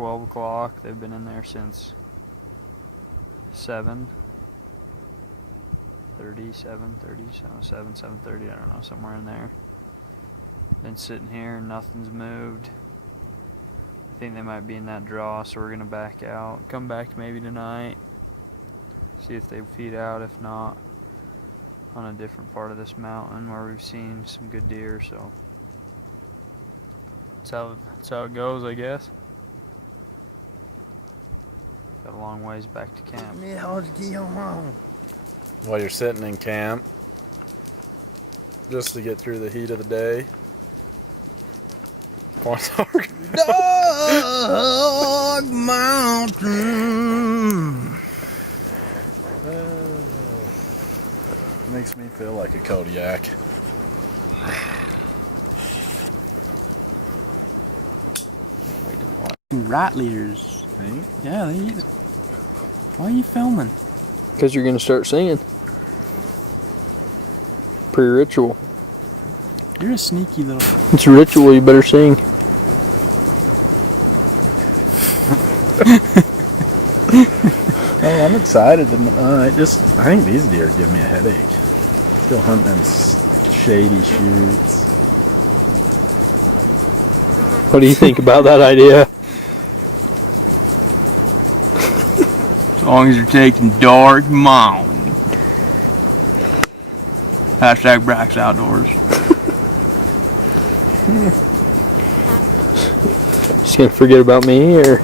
12 o'clock. They've been in there since 7:30, 7:30, I don't know, somewhere in there. Been sitting here and nothing's moved. I think they might be in that draw, so we're going to back out. Come back maybe tonight. See if they feed out. If not, on a different part of this mountain where we've seen some good deer. So that's how it goes, I guess. Got a long ways back to camp. While you're sitting in camp, just to get through the heat of the day. Dog Mountain. Makes me feel like a Kodiak. Rat leaders. Hey? Yeah, they eat. Why are you filming? Because you're going to start singing. Pre-ritual. You're a sneaky little... It's a ritual, you better sing. Oh, I'm excited. I think these deer give me a headache. Still hunting in shady shoots. What do you think about that idea? As long as you're taking Dark Mountain. Hashtag Brax Outdoors. Just gonna forget about me, or?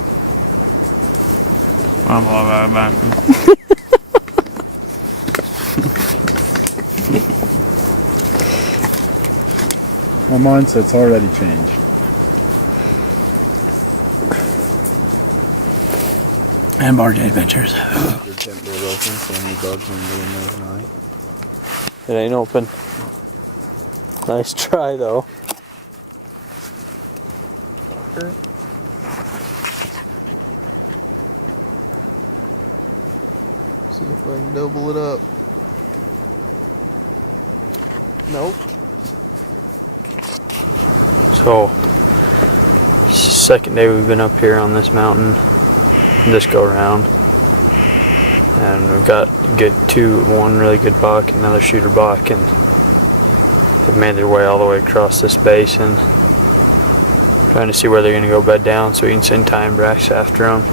My mindset's already changed. And RJ Adventures. Your tent door open, so any bugs in there tonight. It ain't open. Nice try, though. See if I can double it up. Nope. So, it's the second day we've been up here on this mountain, this go around. And we've got one really good buck, another shooter buck, and they've made their way all the way across this basin, trying to see where they're going to go bed down so we can send time Brax after them.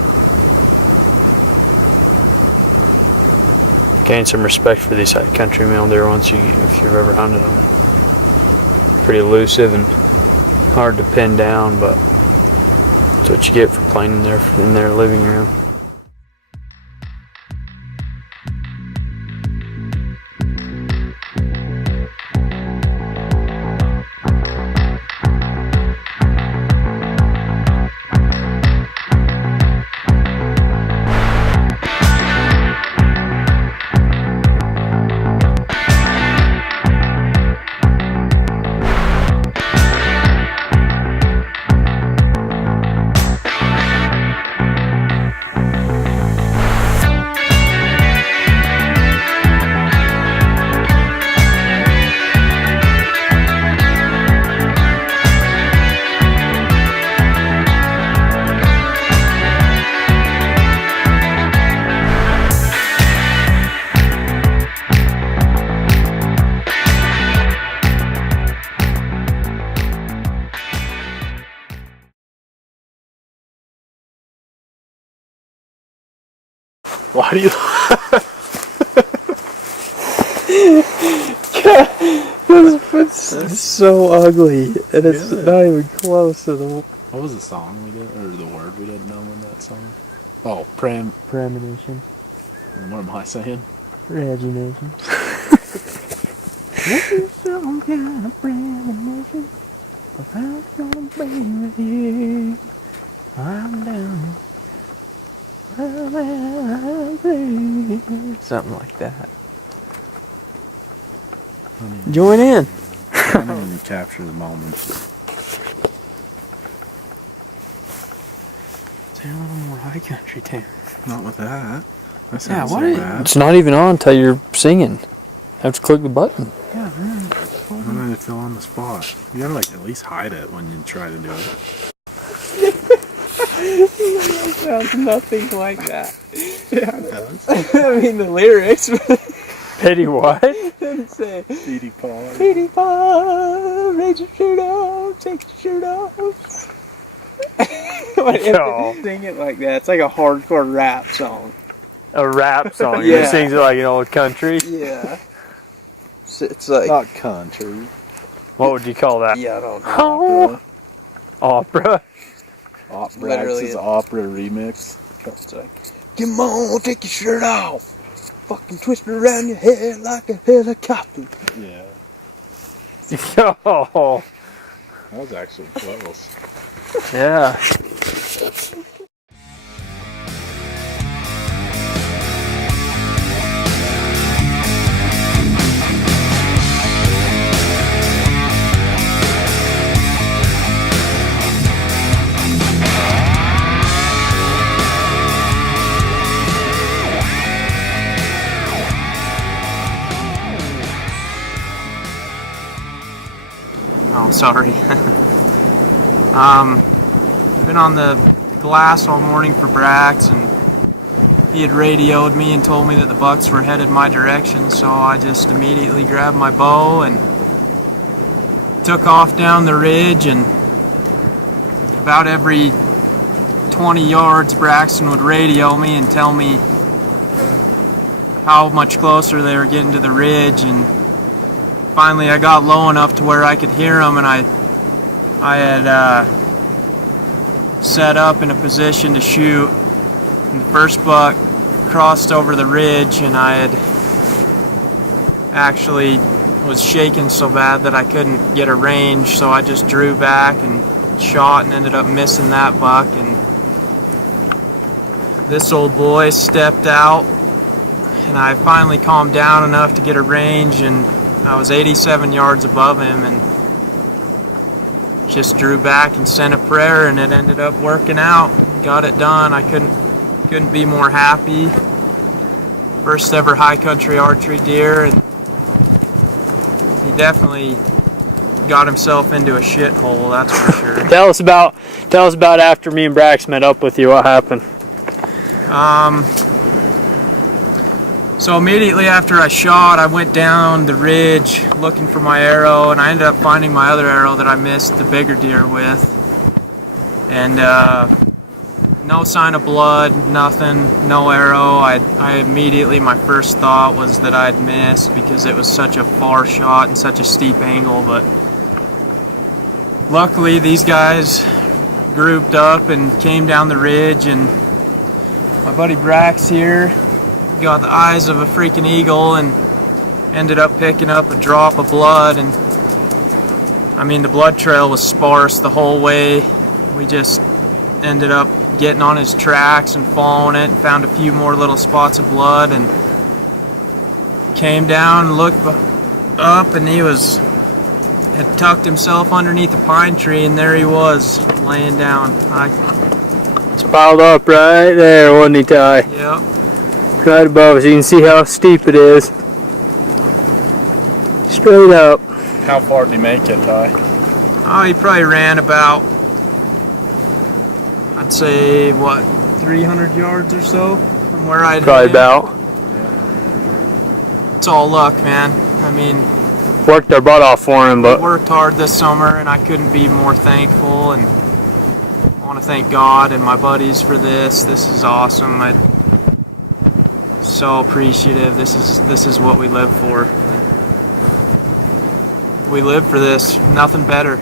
Gain some respect for these high country mule deer if you've ever hunted them. Pretty elusive and hard to pin down, but that's what you get for playing in their living room. Why do you... It's so ugly, and it's not even close to the... What was the song we did, or the word we didn't know in that song? Oh, premonition. And what am I saying? Regination. Some kind of premonition. If I'm gonna be with you, I'm down. Something like that. Join in. I don't even capture the moment. Say a little more high country too. Not with that. That Yeah, sounds what so is- bad. It's not even on until you're singing. You have to click the button. Yeah, right. And then it fell on the spot. You gotta like at least hide it when you try to do it. Sounds nothing like that. Yeah, it does. I mean, the lyrics Pity what? didn't say, Petey Paw. Petey Paw, raise your shirt off, take your shirt off. Yo. Sing it like that. It's like a hardcore rap song. A rap song. Yeah. He sings it like an old country. Yeah. It's like, Not country. What would you call that? yeah, I don't know. Opera. Literally. Brax's opera remix. It's like, come on, take your shirt off. Fucking twist it around your head like a helicopter. Yeah, Yo. that was actually close. Yeah. Oh, sorry. Been on the glass all morning for Brax, and he had radioed me and told me that the bucks were headed my direction, so I just immediately grabbed my bow and took off down the ridge, and about every 20 yards Braxton would radio me and tell me how much closer they were getting to the ridge, and finally I got low enough to where I could hear them, and I had set up in a position to shoot, and the first buck crossed over the ridge, and I had actually was shaking so bad that I couldn't get a range, so I just drew back and shot and ended up missing that buck, and this old boy stepped out, and I finally calmed down enough to get a range, and I was 87 yards above him, and just drew back and sent a prayer, and it ended up working out. Got it done. I couldn't be more happy. First ever high country archery deer, and he definitely got himself into a shithole, that's for sure. Tell us about after me and Brax met up with you. What happened? So immediately after I shot, I went down the ridge looking for my arrow, and I ended up finding my other arrow that I missed the bigger deer with. And no sign of blood, nothing, no arrow. I immediately, my first thought was that I'd missed because it was such a far shot and such a steep angle, but luckily these guys grouped up and came down the ridge, and my buddy Brax here got the eyes of a freaking eagle and ended up picking up a drop of blood, and I mean the blood trail was sparse the whole way. We just ended up getting on his tracks and following it and found a few more little spots of blood, and came down and looked up, and he had tucked himself underneath a pine tree, and there he was laying down. It's piled up right there, wasn't he, Ty? Yep. Right above us. You can see how steep it is. Straight up. How far did he make it, Ty? Oh, he probably ran about, I'd say, what, 300 yards or so from where I'd Probably hit him. about. It's all luck, man. I mean, Worked our butt off for him, we but worked hard this summer, and I couldn't be more thankful, and I want to thank God and my buddies for this. This is awesome. I'm so appreciative. This is what we live for. We live for this. Nothing better.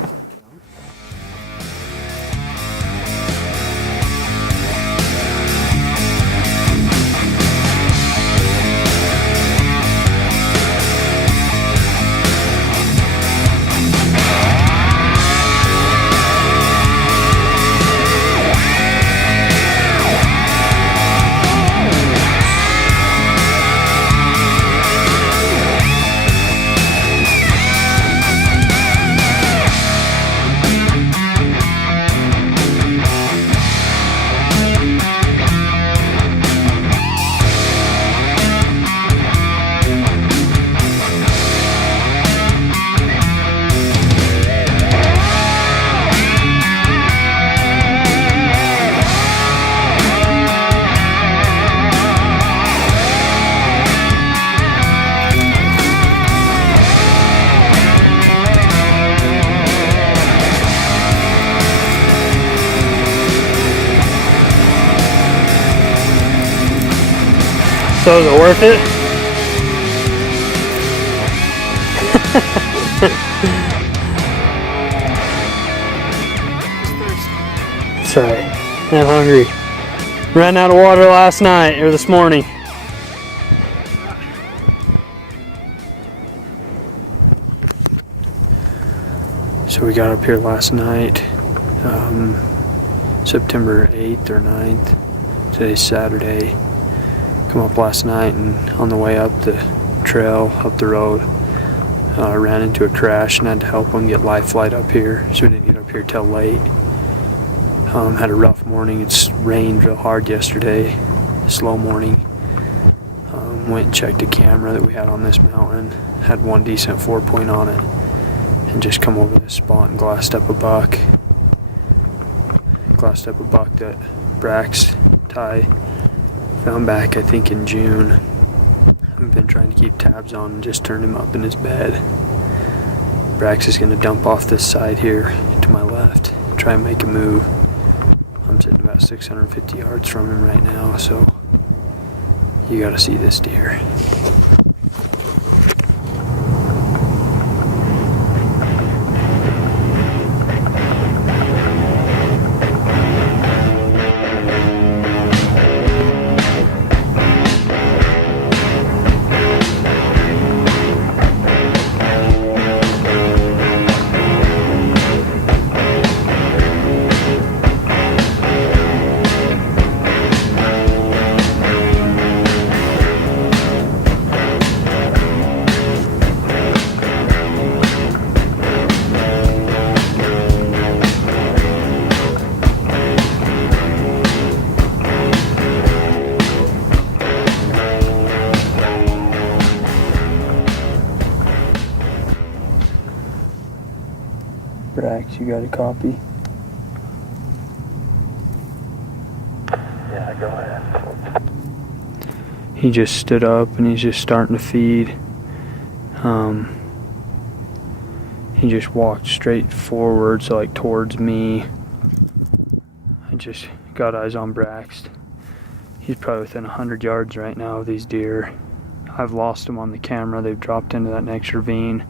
So is it worth it? That's right. I'm hungry. Ran out of water last night or this morning. So we got up here last night, September 8th or 9th. Today's Saturday. Come up last night and on the way up the trail, up the road, ran into a crash and had to help him get life flight up here. So we didn't get up here till late. Had a rough morning. It's rained real hard yesterday. Slow morning. Went and checked a camera that we had on this mountain. Had one decent 4-point on it. And just come over this spot and glassed up a buck. Glassed up a buck that Brax Ty found back, I think, in June. I've been trying to keep tabs on and just turned him up in his bed. Brax is going to dump off this side here to my left, try and make a move. I'm sitting about 650 yards from him right now, so you got to see this deer. Brax, you got a copy? Yeah, go ahead. He just stood up and he's just starting to feed. He just walked straight forward, so like towards me. I just got eyes on Brax. He's probably within 100 yards right now of these deer. I've lost them on the camera. They've dropped into that next ravine.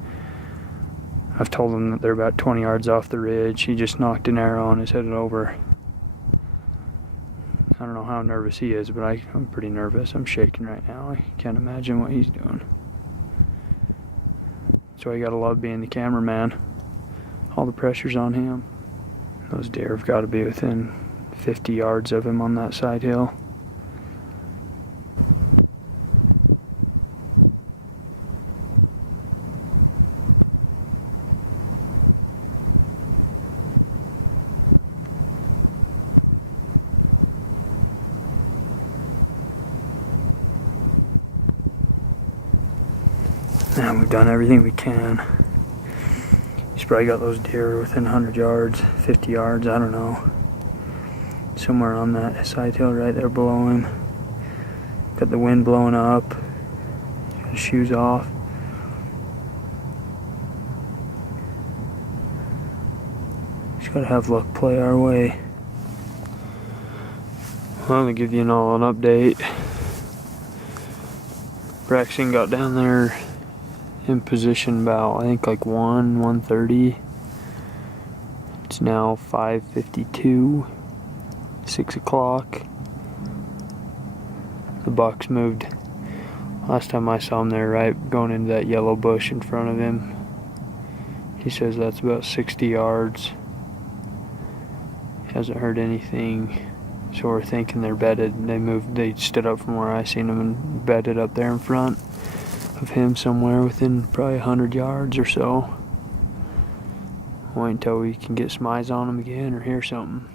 I've told him that they're about 20 yards off the ridge. He just knocked an arrow and is headed over. I don't know how nervous he is, but I'm pretty nervous. I'm shaking right now. I can't imagine what he's doing. That's why you gotta love being the cameraman. All the pressure's on him. Those deer have got to be within 50 yards of him on that side hill. And we've done everything we can. He's probably got those deer within 100 yards, 50 yards, I don't know. Somewhere on that side hill right there below him. Got the wind blowing up. Got his shoes off. Just gotta have luck play our way. Well, I'm gonna give you all an update. Braxton got down there in position about, I think, like 1:30. It's now 5:52, 6 o'clock. The bucks moved. Last time I saw him, they were right going into that yellow bush in front of him. He says that's about 60 yards. Hasn't heard anything, so we're thinking they're bedded. They stood up from where I seen them and bedded up there in front of him somewhere within probably 100 yards or so. Wait until we can get some eyes on him again or hear something.